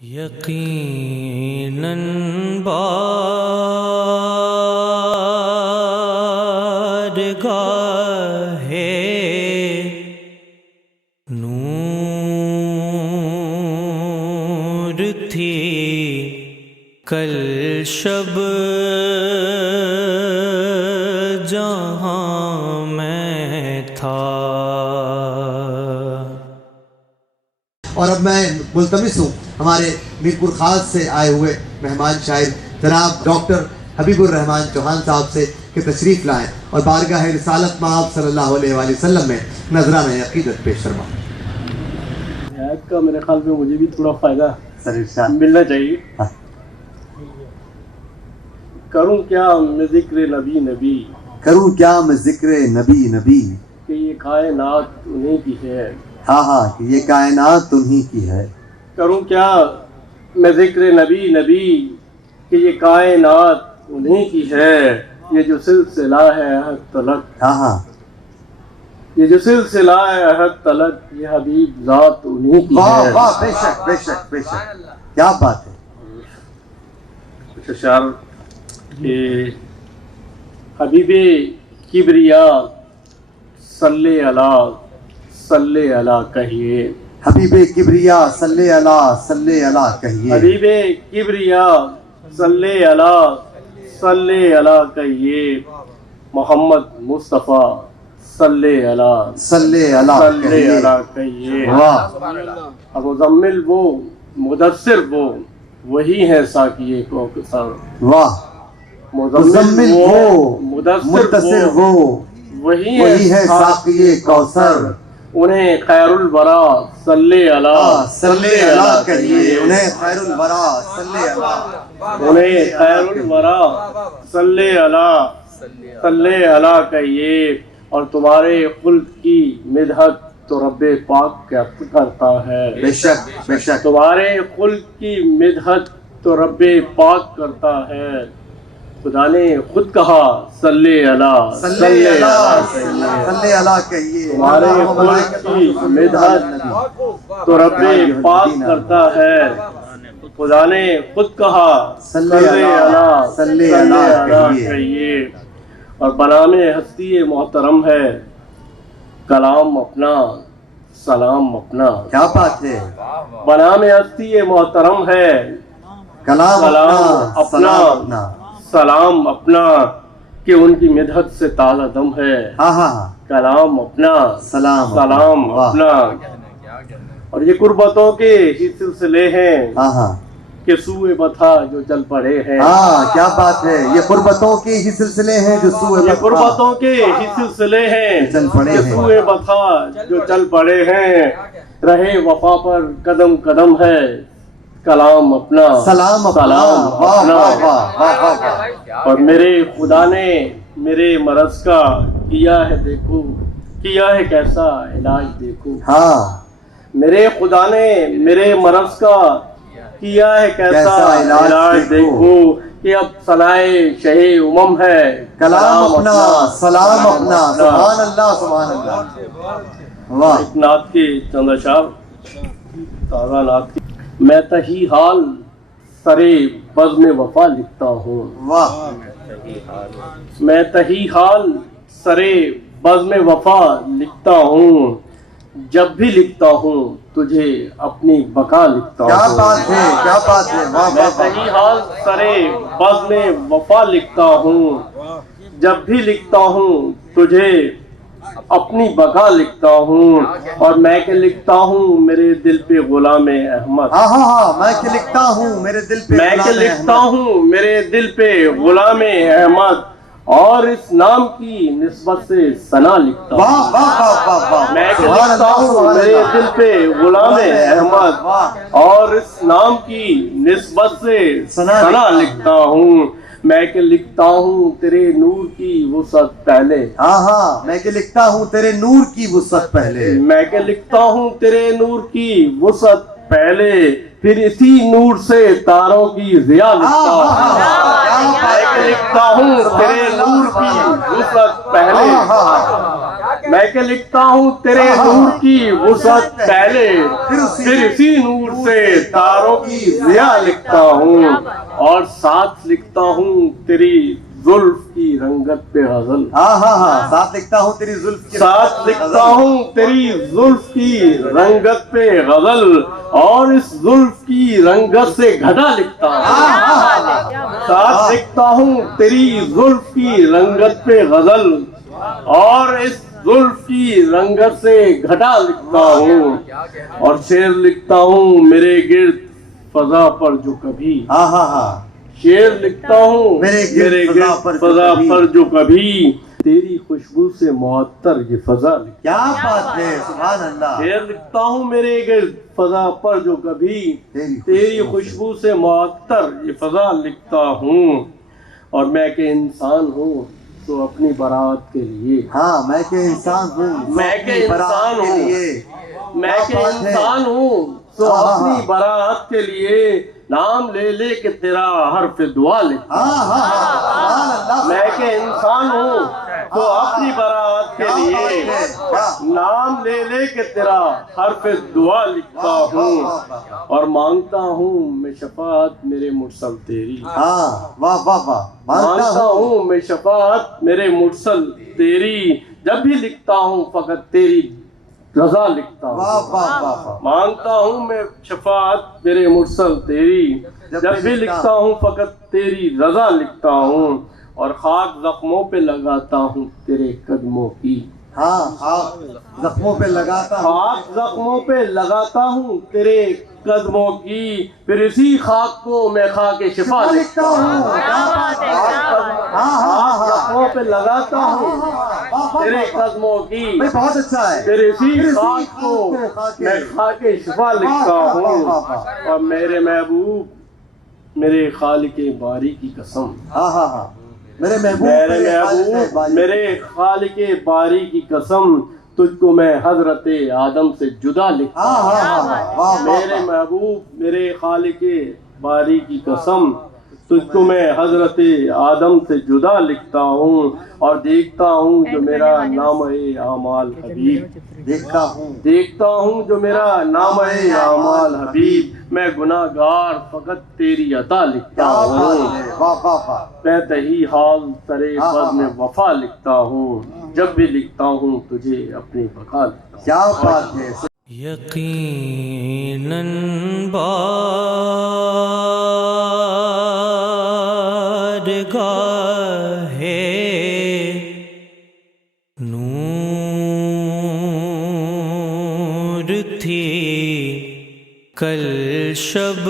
یقیناً بارگاہ نور تھی کل شب جہاں میں تھا۔ اور اب میں ملتمس ہوں ہمارے میرپور خاص سے آئے ہوئے مہمان شاعر جناب ڈاکٹر حبیب الرحمان چوہان صاحب سے کہ تشریف لائیں اور بارگاہ رسالت مآب صلی اللہ علیہ وآلہ وسلم میں نذرانہ عقیدت پیش فرمائیں۔ آیت کا میرے خیال میں مجھے بھی تھوڑا فائدہ ملنا چاہیے۔ کروں کیا میں ذکر نبی نبی، کروں کیا میں ذکر نبی نبی، کہ یہ کائنات انہیں کی ہے۔ ہاں ہاں کہ یہ کائنات انہی کی ہے۔ کروں کیا میں ذکر نبی نبی، کہ یہ کائنات انہیں کی ہے۔ یہ جو سلسلہ ہے عہد تلک، ہاں ہاں یہ جو سلسلہ ہے عہد تلک، یہ حبیب ذات انہیں کی واہ ہے۔ واہ، بے شک بے شک بے شک، کیا بات ہے۔ کچھ اشعار کہ حبیب کبریا صلی اللہ صلی اللہ کہیے، حبیب کبریا صلی اللہ کہیے، حبیب کبریا صلی اللہ کہیے، محمد مصطفیٰ صلی اللہ کہیے۔ واہ اور مزمل وہ مدثر وہ، وہی ہے ساقی کوثر۔ واہ، مزمل وہ مدثر وہ، وہی ہے ساقی کوثر۔ انہیں خیر الورا صلی اللہ کہیے، انہیں خیر الورا صلی اللہ، انہیں خیر الورا صلی اللہ کہیے۔ اور تمہارے خلق کی مدحت تو رب پاک کرتا ہے، بے شک بے شک، تمہارے خلق کی مدحت تو رب پاک کرتا ہے۔ خدا نے خود کہا صلی اللہ کہیے، تمہارے خلق کی مدحت تو رب پاک کرتا ہے۔ خدا نے خود کہا صلی اللہ کہیے۔ اور بنام ہستی محترم ہے کلام اپنا سلام اپنا، کیا بات ہے۔ بنام ہستی محترم ہے کلام اپنا سلام اپنا، کہ ان کی مدحت سے تازہ دم ہے۔ ہاں ہاں، کلام اپنا سلام اپنا۔ اور یہ قربتوں کے ہی سلسلے ہیں ہاں ہاں کہ سوئے بتھا جو چل پڑے ہیں۔ ہاں، کیا بات ہے۔ یہ قربتوں کے ہی سلسلے ہیں جو سوئے یہ قربتوں کے ہی سلسلے ہیں چل پڑے کہ ہیں، سوئے بتھا جو چل پڑے ہیں۔ رہے وفا پر قدم قدم ہے کلام اپنا سلام اپنا۔ واہ واہ واہ واہ واہ۔ اور میرے خدا نے میرے مرض کا کیا ہے دیکھو، کیا ہے کیسا علاج دیکھو۔ ہاں، میرے خدا نے میرے مرض کا کیا ہے کیسا علاج دیکھو، کہ اب ثنائے شہ امم ہے کلام اپنا سلام اپنا۔ سبحان اللہ سبحان اللہ، واہ۔ ایک نعت کے چند اشعار، تازہ نعت کی۔ میں تہی حال سرے بزم وفا لکھتا ہوں، واہ، میں تہی حال سرے بزم وفا لکھتا ہوں، جب بھی لکھتا ہوں تجھے اپنی بقا لکھتا کیا ہوں۔ بات ہے، کیا بات ہے، واہ میں واہ واہ۔ تہی حال سرے بزم وفا لکھتا ہوں، جب بھی لکھتا ہوں تجھے اپنی بقا لکھتا ہوں۔ اور میں کہ لکھتا ہوں میرے دل پہ غلام احمد، ہاں ہاں ہاں، میں کہ لکھتا ہوں میرے دل پہ میں کہ لکھتا ہوں میرے دل پہ غلام احمد، اور اس نام کی نسبت سے ثنا لکھتا ہوں۔ واہ واہ واہ واہ واہ، میں کہ لکھتا ہوں میرے دل پہ غلام احمد، اور اس نام کی نسبت سے ثنا لکھتا ہوں۔ میں کہ لکھتا ہوں تیرے نور کی وسعت پہلے، ہاں ہاں، میں کہ لکھتا ہوں تیرے نور کی وسعت پہلے، میں کہ لکھتا ہوں تیرے نور کی وسعت پہلے، پھر اسی نور سے تاروں کی ضیا لکھتا ہوں۔ میں کہ لکھتا ہوں تیرے نور کی وسعت پہلے، میں کہ لکھتا ہوں تیرے نور کی وسعت پہلے، پھر اسی نور سے تاروں کی ضیاء لکھتا ہوں، اور ساتھ لکھتا ہوں تیری زلف کی رنگت پہ غزل، ساتھ لکھتا ہوں تیری زلف کی ساتھ لکھتا ہوں تیری زلف کی رنگت پہ غزل، اور اس زلف کی رنگت سے گھڑا لکھتا ہوں، ساتھ لکھتا ہوں تیری زلف کی رنگت پہ غزل، اور اس زلف کی رنگت سے گھڑا لکھتا ہوں، اور شعر لکھتا ہوں میرے گرد فضا پر جو کبھی، شعر لکھتا ہوں میرے گرد فضا پر جو کبھی تیری خوشبو سے معطر یہ فضا لکھتا، کیا بات ہے، سبحان اللہ، شعر لکھتا ہوں میرے گرد فضا پر جو کبھی تیری خوشبو سے معطر یہ فضا لکھتا ہوں، اور میں کہ انسان ہوں تو اپنی برات کے لیے، میں کہ انسان ہوں، میں کہ انسان ہوں، میں کہ انسان ہوں تو اپنی برات کے لیے نام لے لے کے تیرا حرف دعا لکھتا ہوں، میں کہ انسان ہوں تو اپنی برات کے لیے نام لے لے کے تیرا حرف دعا لکھتا ہوں، اور مانگتا ہوں میں شفاعت میرے مرسل تیری، مانگتا ہوں میں شفاعت میرے مرسل تیری، جب بھی لکھتا ہوں فقط تیری رضا لکھتا ہوں، مانگتا ہوں میں شفاعت میرے مرسل تیری، جب بھی لکھتا ہوں فقط تیری رضا لکھتا ہوں، اور خاک زخموں پہ لگاتا ہوں تیرے قدموں کی، زخموں پہ لگاتا ہوں، خاک زخموں پہ لگاتا ہوں تیرے قدموں کی، پھر اسی خاک کو میں خاک شفا لکھتا ہوں، خاک زخموں پہ لگاتا ہوں تیرے قدموں کی، بہت اچھا ہے، پھر اسی خاک کو میں خاک شفا لکھتا ہوں، اور میرے محبوب میرے خالق باری کی قسم، میرے محبوب میرے خالق باری کی قسم، تجھ کو میں حضرت آدم سے جدا لکھتا ہوں، میرے محبوب میرے خالق باری کی قسم، تجھ کو میں حضرت آدم سے جدا لکھتا ہوں، اور دیکھتا ہوں جو میرا نامہ اعمال حبیب، دیکھتا ہوں جو میرا نامہ اعمال حبیب، میں گناہ گار فقط تیری عطا لکھتا ہوں، میں تہی حال ترے بزم وفا لکھتا ہوں، جب بھی لکھتا ہوں تجھے اپنی بقا لکھتا ہوں، کیا بات ہے، یقیناً بارگاہ نور تھی کل شب